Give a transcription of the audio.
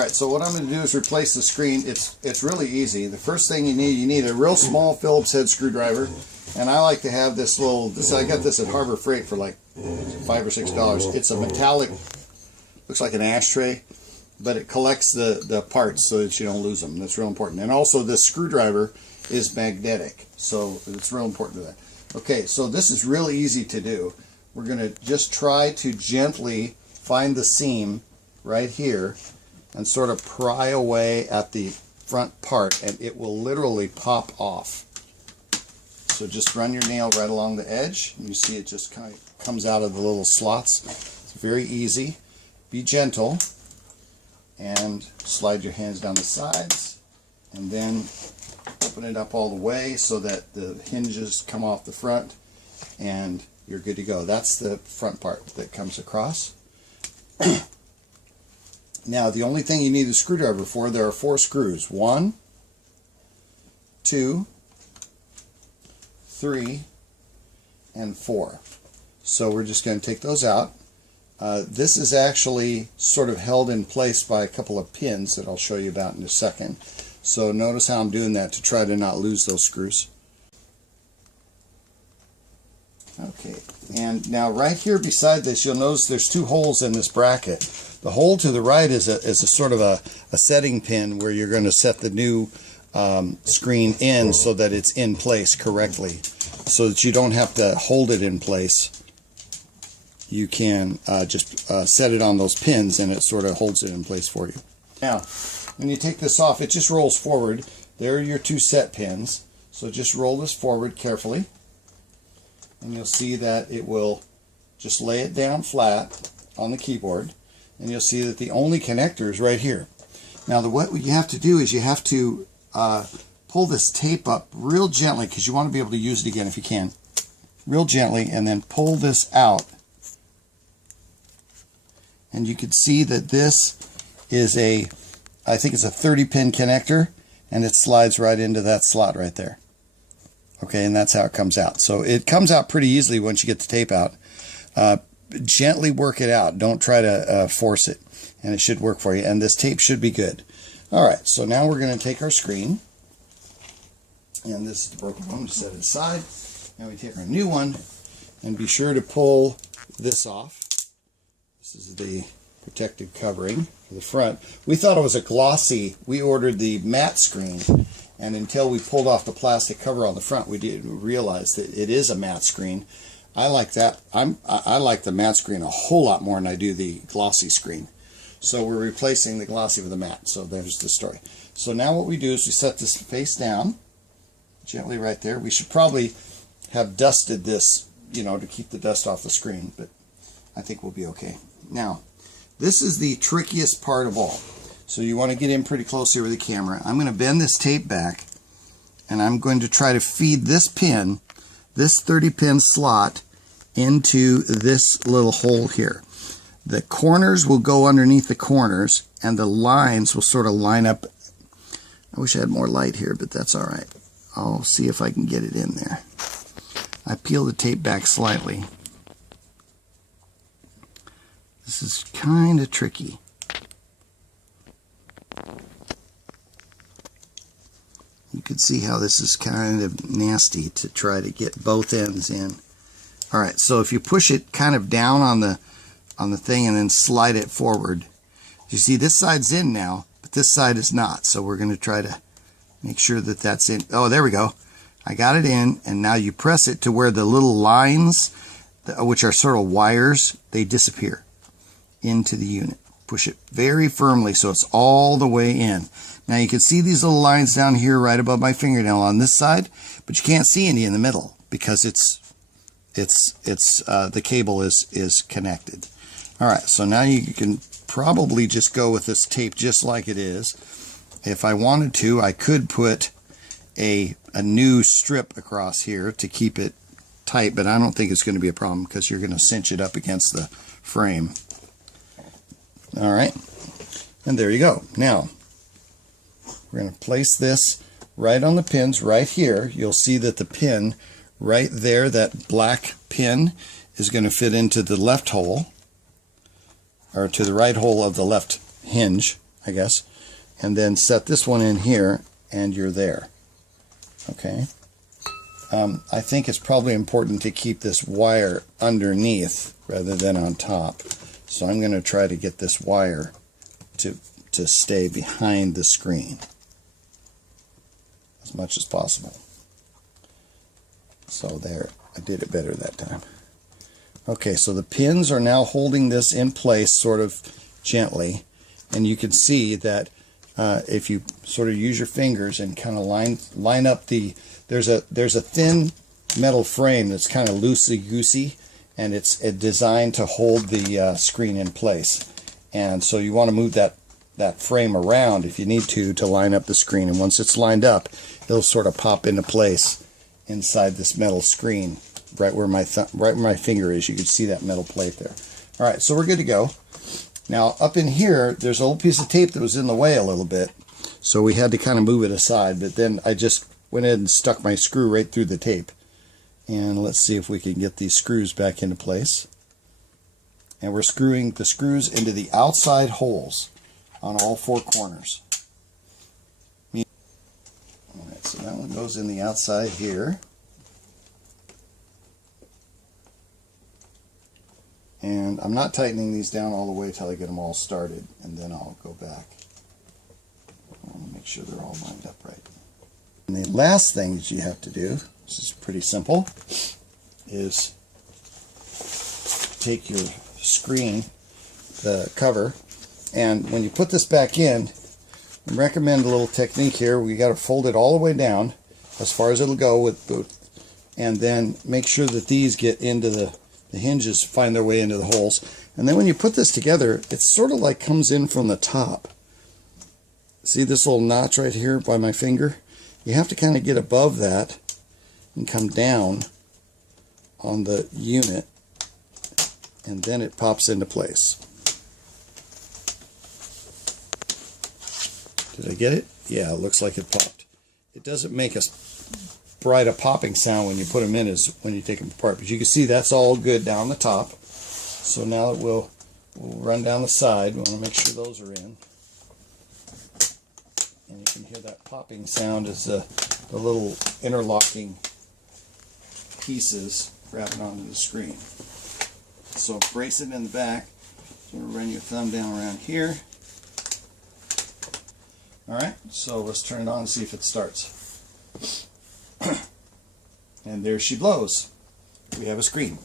Alright, so what I'm going to do is replace the screen. It's really easy. The first thing you need a real small Phillips head screwdriver. And I like to have this little, I got this at Harbor Freight for like $5 or $6. It's a metallic, looks like an ashtray, but it collects the parts so that you don't lose them. That's real important. And also this screwdriver is magnetic, so it's real important to that. Okay, so this is really easy to do. We're going to just try to gently find the seam right here and sort of pry away at the front part, and it will literally pop off. So just run your nail right along the edge. You see it just kind of comes out of the little slots. It's very easy. Be gentle and slide your hands down the sides and then open it up all the way so that the hinges come off the front and you're good to go. That's the front part that comes across. Now the only thing you need a screwdriver for, there are 4 screws. 1, 2, 3, and 4. So we're just going to take those out. This is actually sort of held in place by a couple of pins that I'll show you about in a second. So notice how I'm doing that to try to not lose those screws. Okay, and now right here beside this, you'll notice there's 2 holes in this bracket. The hole to the right is a sort of a setting pin where you're going to set the new screen in so that it's in place correctly, so that you don't have to hold it in place. You can just set it on those pins and it sort of holds it in place for you. Now when you take this off, it just rolls forward. There are your 2 set pins, so just roll this forward carefully and you'll see that it will just lay it down flat on the keyboard, and you'll see that the only connector is right here. Now what you have to do is you have to pull this tape up real gently, because you want to be able to use it again if you can. Real gently, and then pull this out. And you can see that this is I think it's a 30-pin connector, and it slides right into that slot right there. Okay, and that's how it comes out. So it comes out pretty easily once you get the tape out. Gently work it out. Don't try to force it, and it should work for you. And this tape should be good. Alright, so now we're going to take our screen, and this is the broken one, just set it aside. Now we take our new one, and be sure to pull this off. This is the protective covering for the front. We thought it was a glossy, we ordered the matte screen, and until we pulled off the plastic cover on the front, we didn't realize that it is a matte screen. I like that. I like the matte screen a whole lot more than I do the glossy screen. So we're replacing the glossy with the matte. So there's the story. So now what we do is we set this face down gently right there. We should probably have dusted this, you know, to keep the dust off the screen, but I think we'll be okay. Now, this is the trickiest part of all. So you want to get in pretty close here with the camera. I'm going to bend this tape back, and I'm going to try to feed this pin, this 30-pin slot, into this little hole here. The corners will go underneath the corners, and the lines will sort of line up. I wish I had more light here, but that's all right. I'll see if I can get it in there. I peel the tape back slightly. This is kind of tricky. You can see how this is kind of nasty to try to get both ends in. Alright, so if you push it kind of down on the thing and then slide it forward, you see this side's in now, but this side is not. So we're going to try to make sure that that's in. Oh, there we go. I got it in, and now you press it to where the little lines, which are sort of wires, they disappear into the unit. Push it very firmly so it's all the way in. Now you can see these little lines down here right above my fingernail on this side, but you can't see any in the middle because the cable is connected. Alright, so now you can probably just go with this tape just like it is. If I wanted to, I could put a new strip across here to keep it tight, but I don't think it's going to be a problem because you're going to cinch it up against the frame. Alright, and there you go. Now, we're going to place this right on the pins right here. You'll see that the pin right there, that black pin, is going to fit into the left hole, or to the right hole of the left hinge. I guess, and then set this one in here, and you're there. Okay. I think it's probably important to keep this wire underneath rather than on top. So I'm going to try to get this wire to stay behind the screen as much as possible. So there, I did it better that time. Okay, so the pins are now holding this in place sort of gently, and you can see that if you sort of use your fingers and kind of line up there's a thin metal frame that's kind of loosey-goosey, and it's designed to hold the screen in place. And so you want to move that frame around if you need to line up the screen. And once it's lined up, it'll sort of pop into place inside this metal screen, right where my finger is. You can see that metal plate there. All right, so we're good to go. Now up in here, there's a little piece of tape that was in the way a little bit, so we had to kind of move it aside. But then I just went ahead and stuck my screw right through the tape. And let's see if we can get these screws back into place. And we're screwing the screws into the outside holes on all four corners. Alright, so that one goes in the outside here. And I'm not tightening these down all the way till I get them all started, and then I'll go back. I want to make sure they're all lined up right. And the last thing that you have to do, this is pretty simple, is take your screen, the cover, and when you put this back in, I recommend a little technique here. We got to fold it all the way down as far as it'll go and then make sure that these get into the hinges, find their way into the holes. And then when you put this together, it sort of like comes in from the top. See this little notch right here by my finger? You have to kind of get above that and come down on the unit, and then it pops into place. Did I get it? Yeah, it looks like it popped. It doesn't make as bright a popping sound when you put them in as when you take them apart, but you can see that's all good down the top. So now that we'll run down the side. We want to make sure those are in. And you can hear that popping sound as the little interlocking pieces grabbing onto the screen. So brace it in the back. So run your thumb down around here. Alright, so let's turn it on and see if it starts. And there she blows. We have a screen.